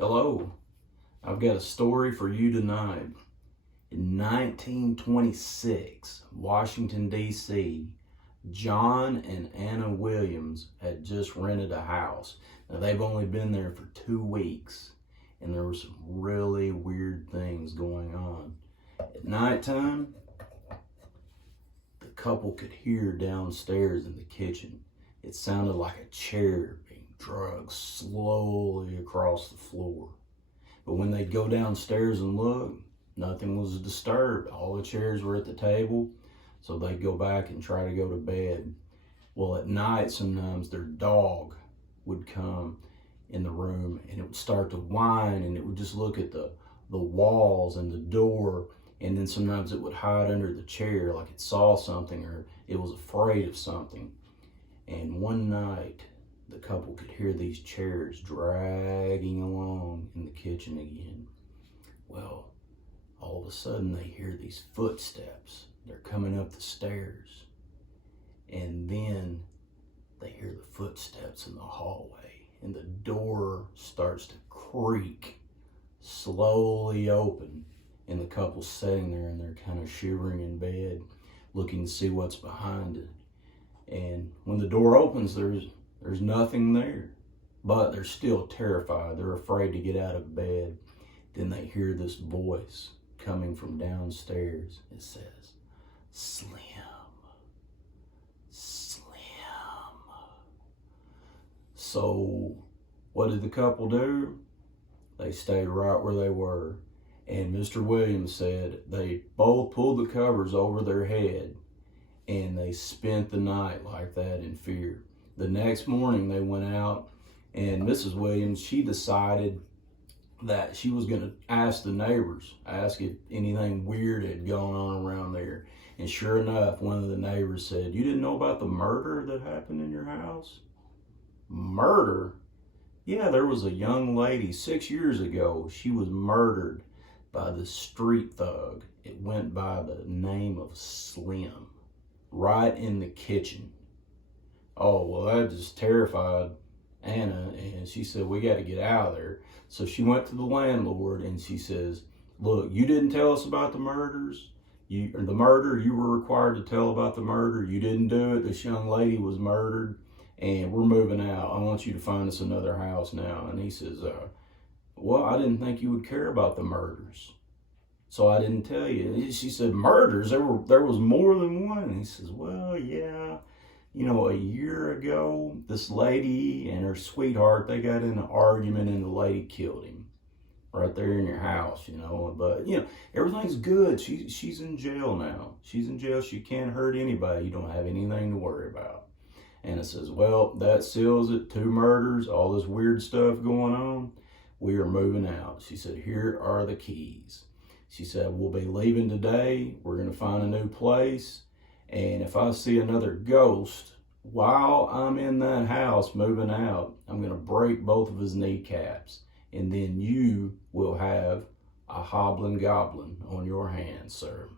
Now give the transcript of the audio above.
Hello, I've got a story for you tonight. In 1926, Washington, D.C., John and Anna Williams had just rented a house. Now, they've only been there for 2 weeks, and there were some really weird things going on. At nighttime, the couple could hear downstairs in the kitchen. It sounded like a chair being dragged slowly across the floor. But when they'd go downstairs and look, nothing was disturbed. All the chairs were at the table, so they'd go back and try to go to bed. Well, at night, sometimes their dog would come in the room and it would start to whine, and it would just look at the walls and the door, and then sometimes it would hide under the chair like it saw something or it was afraid of something. And one night, the couple could hear these chairs dragging along in the kitchen again. Well, all of a sudden they hear these footsteps. They're coming up the stairs. And then they hear the footsteps in the hallway, and the door starts to creak, slowly open, and the couple's sitting there and they're kind of shivering in bed, looking to see what's behind it. And when the door opens, there's nothing there, but they're still terrified. They're afraid to get out of bed. Then they hear this voice coming from downstairs. It says, "Slim, Slim." So what did the couple do? They stayed right where they were. And Mr. Williams said they both pulled the covers over their head, and they spent the night like that in fear. The next morning they went out, and Mrs. Williams, she decided that she was going to ask the neighbors, ask if anything weird had gone on around there. And sure enough, one of the neighbors said, "You didn't know about the murder that happened in your house?" Murder? Yeah, there was a young lady 6 years ago. She was murdered by the street thug. It went by the name of Slim, right in the kitchen. Oh, well, that just terrified Anna, and she said, "We got to get out of there." So she went to the landlord and she says, "Look, you didn't tell us about the murders. You were required to tell about the murder. You didn't do it. This young lady was murdered, and we're moving out. I want you to find us another house now." And he says, "Well, I didn't think you would care about the murders, so I didn't tell you." She said, "Murders? There was more than one." And he says, "Well, yeah. You know, a year ago, this lady and her sweetheart, they got in an argument and the lady killed him right there in your house, you know. But, you know, everything's good. She's in jail now. She's in jail. She can't hurt anybody. You don't have anything to worry about." And it says, "Well, that seals it. 2 murders, all this weird stuff going on. We are moving out." She said, "Here are the keys." She said, "We'll be leaving today. We're going to find a new place. And if I see another ghost while I'm in that house moving out, I'm going to break both of his kneecaps. And then you will have a hobgoblin on your hands, sir."